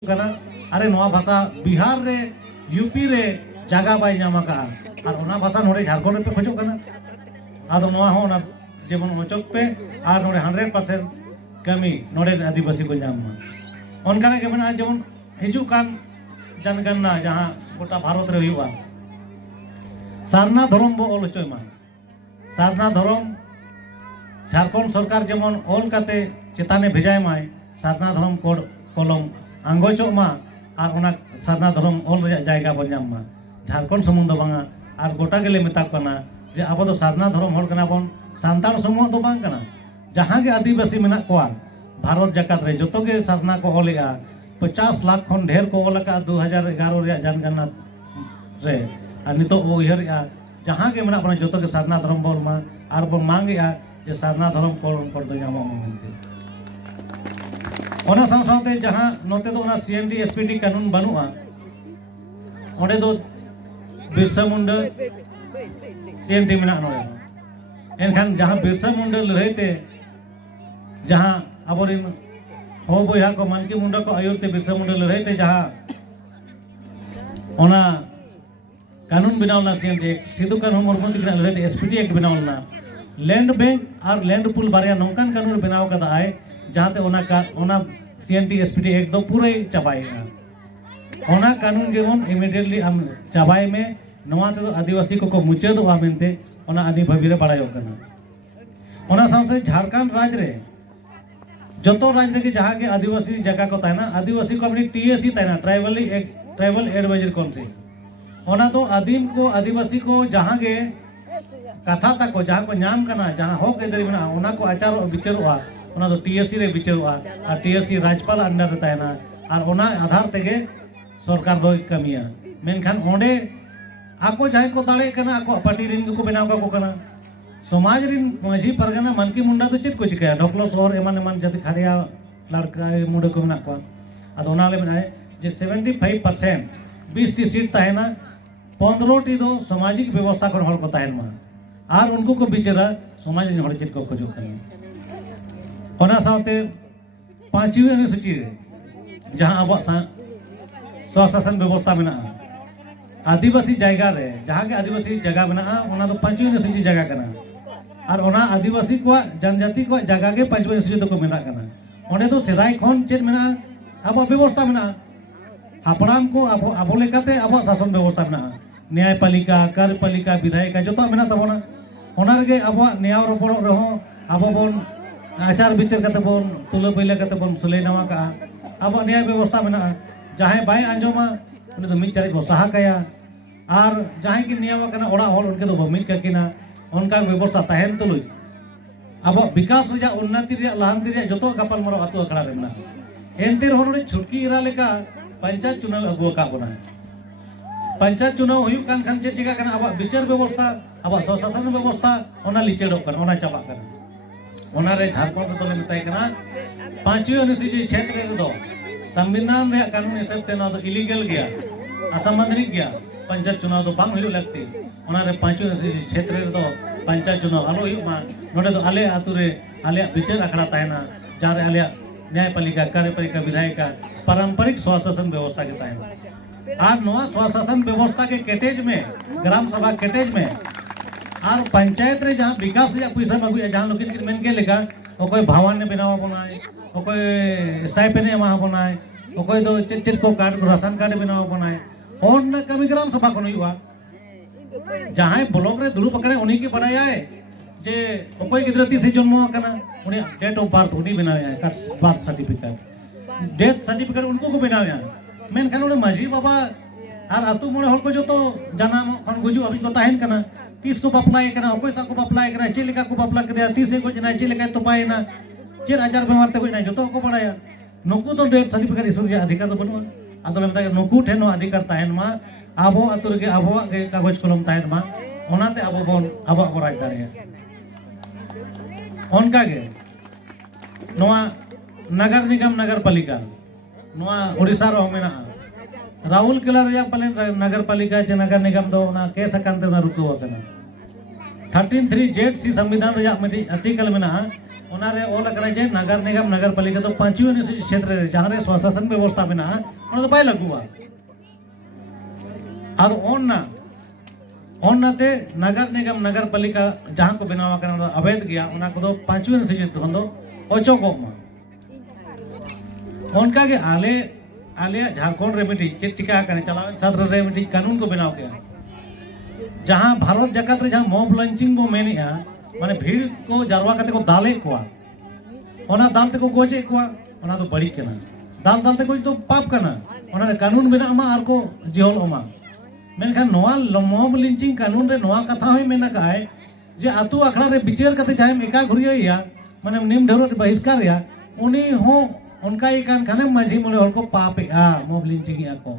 अरे नवा भाषा बिहार रे यूपी रे जगह बाय नामा का और ओना भाषा नोड़े झारखंड पे खोजो कना आदो नवा हो ना जेमन ओचक पे और नोड़े 100% कमी नोड़े आदिवासी को नामा उनका के मना जेमन हिजू कान जनगणना जहां गोटा भारत रे हुआ सारना धर्म बो ओल चोय मा सारना धर्म झारखंड सरकार जेमन ओल काते चेताने भेजाय माय सारना धर्म कोड कलम आंगोचो मा और ओना सारना धर्म ओल रे जायगा बन नाम मा झारखंड समूह दो बांगा और गोटा गेले मेता कना जे अब तो सारना धर्म होल कना बन सांताल समूह दो बांग कना जहां के आदिवासी मेना कोआ भारत जकात रे जतो के सारना को ओलेगा 50 लाख खन ढेर को ओलका 2011 रे जनगणना रे और नितो ओ इहर जहां के मेना बन जतो के सारना धर्म बोल मा और बन मांगेगा जे सारना धर्म को दो नामो मेनते ओना साथे जहां नोते दो सीएनडी एसपीडी कानून बनुआ ओडे दो बिरसा मुंडा सीएनडी मेना नोडे एनखान जहां बिरसा मुंडा लड़ाईते जहां अबोरिन हो बोया को मानकी मुंडा को आयुरते बिरसा मुंडा लड़ाईते जहां ओना कानून बनावना सीएनडी सिधु कानून मुर्मू तिकना लड़ाईते एसपीडी एक बनावना लैंड बैंक और लैंड पुल बारे नौकान कानून बनाव कदा आए जहां ते ओना सीएनडी एसपीडी एक दो पूरा चाबाएगा ओना कानून जेमन इमीडिएटली हम चाबाई में नवा ते आदिवासी को मुचादोआ मेनते ओना आदि भविरे बाड़ायो कना ओना साथे झारखंड राज्य रे जतो राज्य रे जहां के आदिवासी जगह को ताना आदिवासी को अपनी टीएससी ताना ट्राइबल एडवाइजरी काउंसिल ओना तो आदिम को आदिवासी को जहां के कथा तक को जहां को नाम कना जहां हो के दरी मेना ओना को आचार विचारोआ ओना तो टीएससी रे विचारोआ और टीएससी राज्यपाल अंडर रे ताना और ओना आधार तेगे सरकार दो कमिया मेनखान ओंडे आको जाय को दाड़े कना आको पार्टी रिन को बनाव का को कना समाज रिन माझी परगना मनकी मुंडा तो चेत को चिकाया ढोकलो शहर एमान एमान जति खारिया लड़का मुंडे को मेना को आदो ओना ले मेना जे 75% 20 टी सीट ताहेना 15 टी दो सामाजिक व्यवस्था को हल को ताहेन मा और उनको को बिचारा समाज रिन हड़ चेत को खोजो कना ओना साथे पांचवी अनुसूची जहां अब स्वशासन व्यवस्था में आदिवासी जगह रे जहां के आदिवासी जगह में ओना तो पांचवी अनुसूची जगह कना और ओना आदिवासी को जनजाति को जगह के पांचवी अनुसूची को मेना कना ओने तो सेदाय खन चेत मेना अब व्यवस्था में हापड़ाम को अब लेकाते अब शासन व्यवस्था में न्यायपालिका कार्यपालिका विधायिका जो तो मेना तबना ओना रे अब न्याय रोपड़ रहो अब बोन आचार विचार करते बोन तुला पहले करते बोन सुले नवा का अब न्याय व्यवस्था में जहां बाय आंजोमा उन्हें तो मिट तारीख सहा काया और जहां की न्याय कना ओड़ा होल उनके तो मिट काकिना उनका व्यवस्था तहन तुलुई अब विकास रे उन्नति रे लाहांति रे जतो गपल मरो अतु अखड़ा रे ना एनते होनरे छुटकी इरा लेका पंचायत चुनाव अगुआ का बना पंचायत चुनाव हुयु कान खान चे चिका कना अब विचार व्यवस्था अब स्वशासन व्यवस्था ओना लिचेडो कन ओना चाबा कन ओना रे झारखंड तो मेताय कना पांचवी अनुसूची क्षेत्र रे दो संविधान रे कानून हिसाब से ना तो इलीगल गया असंवैधानिक गया पंचायत चुनाव तो बांग हुयु लगती ओना रे पांचवी अनुसूची क्षेत्र रे दो पंचायत चुनाव आलो हुयु मा नोडे तो आले आतु रे आले विचार अखड़ा तायना जहां रे आले न्यायपालिका कार्यपालिका विधायिका पारंपरिक स्वशासन व्यवस्था के तायना आज नवा स्वशासन व्यवस्था के कैटेज में ग्राम सभा कैटेज में और पंचायत रे जहां विकास रे पैसा बाबू जहां लोग मेन के लेगा कोई भवन ने बनावा बनाए कोई स्टाइपेंड एमा बनाए कोई दो चिट को कार्ड राशन कार्ड बनावा बनाए और न कमी ग्राम सभा को नहीं हुआ जहां ब्लॉक रे दुरु पकड़े उन्हीं की बनाया है जे कोई गिद्रा तीस जन्म कना उन्हें डेट ऑफ बर्थ उन्हीं बनाया है बर्थ सर्टिफिकेट डेथ सर्टिफिकेट उनको को बनाया मेन खान उन्हें माझी बाबा और आतु मोड़े हल को जो तो जाना खन गुजु अभी को ताहेन कना 30 को बपलाय कना कोई सा को बपलाय कना चेलिका को बपला के 30 को जना चेलिका तो पाएना चेर आचार व्यवहार ते होइना जो तो को पड़ाया नुकु तो डेथ सर्टिफिकेट इसु के अधिकार तो बनुआ आदो लेमता नुकु ठेनो अधिकार ताहेन मा आबो आतुर के आबो के कागज कलम ताहेन मा ओनाते आबो बोन आबो राज दारिया ओनका के नोआ नगर निगम नगर पालिका नोआ ओडिसा रो मेना राहुल केला रे पालन नगर पालिका जे नगर निगम दो ना केस अकांत ना रुतु वकना 13(3) जेड सी संविधान रे मेटी आर्टिकल मेना ओनारे ओल अकरा जे नगर निगम नगर पालिका तो पांचवी निश्चित क्षेत्र रे जहां रे स्वशासन व्यवस्था मेना ओना तो बाय लगुआ और ओननाते नगर निगम नगर पालिका जहां को बनावा करना अवैध गया ओना को तो पांचवी निश्चित खन दो ओचोको मा उनका के आले झारखंड रे मिटी चेक टिका करने चला सत्र रे मिटी कानून को बनाव के जहां भारत जगत रे जहां मॉब लंचिंग बो मेनिया माने भीड़ को जारवा करते को दाले कोआ ओना दालते को गोजे कोआ ओना तो बड़ी केना दाल दालते कोई तो पाप करना ओना कानून बिना मा आर को जिहोल ओमा मेनखान नोआ मॉब लिंचिंग कानून रे नोआ कथा होय मेना काय जे आतु अखड़ा रे बिचार करते जाय मेका घुरिया माने निम ढेरो बहिष्कार या उनी हो उनका ही कान खाने माझी मोले हर को पापे मॉब लिंचिंग या को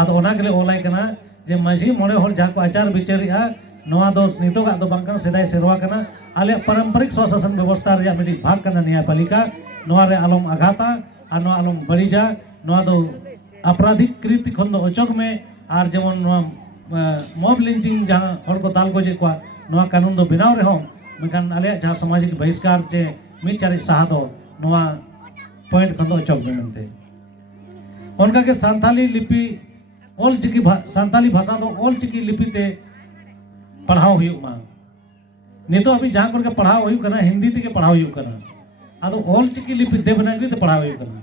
आतो ओना के ओलाई कना जे माझी मोले हर जा को आचार विचारिया नोआ दो नितो का दो बांकन सेदाय सेरवा कना आले पारंपरिक स्वशासन व्यवस्था रे मिटी भाग कना न्यायपालिका नोआ रे आलम आघाता आ नोआ आलम बड़ीजा नोआ दो आपराधिक कृत्य खन दो अचक में आर जेमन नोआ मॉब लिंचिंग जहां हर को दाल गोजे को नोआ कानून दो बनाव रे हो मेखान आले जहां सामाजिक बहिष्कार जे मिचारी साहा दो नोआ पॉइंट खन दो अचक में मनते उनका के संथाली लिपि ऑल चिकी संथाली भाषा दो ऑल चिकी लिपि ते पढ़ाओ हुआ नितो अभी जहां कर के पढ़ाओ हुई करना हिंदी ते के पढ़ाओ हुई करना आदो ऑल चिकी लिपि देवनागरी ते पढ़ाओ हुई करना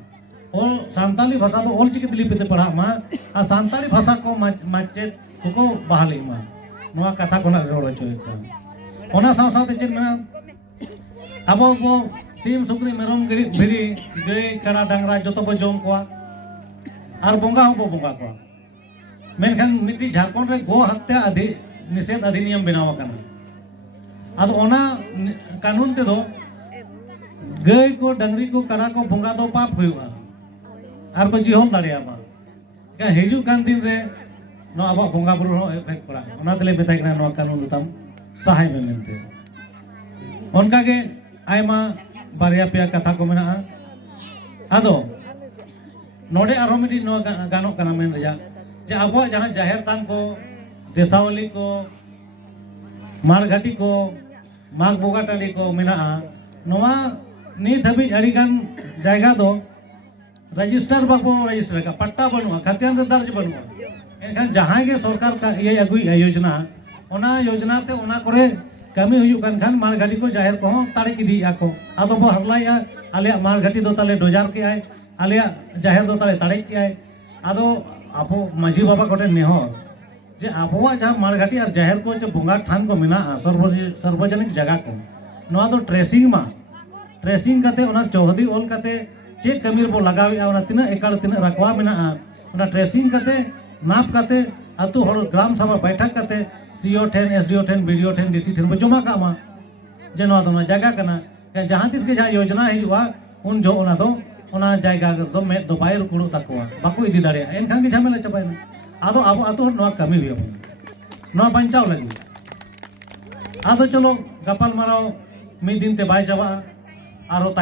और संताली भाषा तो ऑल चिकी लिपि ते पढ़ा मा आ संताली भाषा को माचे को बहाली मा नोआ कथा कोना रोड़ चोय को ओना साव साव ते चेन मेना अबो बो सीम सुकरी मेरम भिरी गई कड़ा डांगरा जतो बो जोम कोआ आर बोंगा हो बोंगा को मेनखान मिटी झारखंड रे गो हत्या अधि निषेध अधिनियम बनावा करना अब ओना कानून ते दो गई को डंगरी को कड़ा को बोंगा दो पाप हुआ आर को जीवन दाड़िया बा का हिजु कान दिन रे नो अब बोंगा बुरु हो इफेक्ट पड़ा ओना तले बेताय करना नो कानून दतम सहाय में मिलते उनका के आयमा बारिया पे कथा को मेना आदो नोडे आरो मिटी नो गानो कना मेन रजा जे अब जहां जाहिर तान को देसावली को मालघाटी को माघ बोगाटाली को मेना नोआ नीत हबी अड़ीगान जायगा दो रजिस्टर बाको रजिस्टर का पट्टा बनुआ खतियान दर्ज बनुआ एनखान जहां के सरकार का ये अगुई योजना ओना योजना ते ओना करे कमी हुई खान मालघाटी को जाहिर को ताड़े की को आदो बो हरलाया आले मालघाटी दो ताले डोजार के आए आले जाहिर दो ताले ताड़े के आए आदो आपो माझी बाबा कोटे नेहर जे आबोवा जहां मालघाटी और जाहिर को जो बोंगा ठान को मिना सार्वजनिक जगह को नोआ तो ट्रेसिंग करते ओना चौहदी ओल करते चे कमीर बो लगावे ओना तिना एकड़ तिना रखवा मिना ओना ट्रेसिंग करते नाप करते अतु हर ग्राम सभा बैठक करते सीओ ठेन एसडीओ ठेन बीडीओ ठेन डीसी ठेन जमा का जे नोआ तो जगह कना जहां तिस के जहां योजना हिजुआ उन जो ओना दो ओना जगह दो में दो बाय रुकुड़ो तकवा बाको इदी दाड़िया एनखान के झमेला चबायना आदो अब आतो नोआ कमी हुई नोआ बंचाव लगी आदो चलो गपाल माराओ मी दिन ते बाय जावा आरो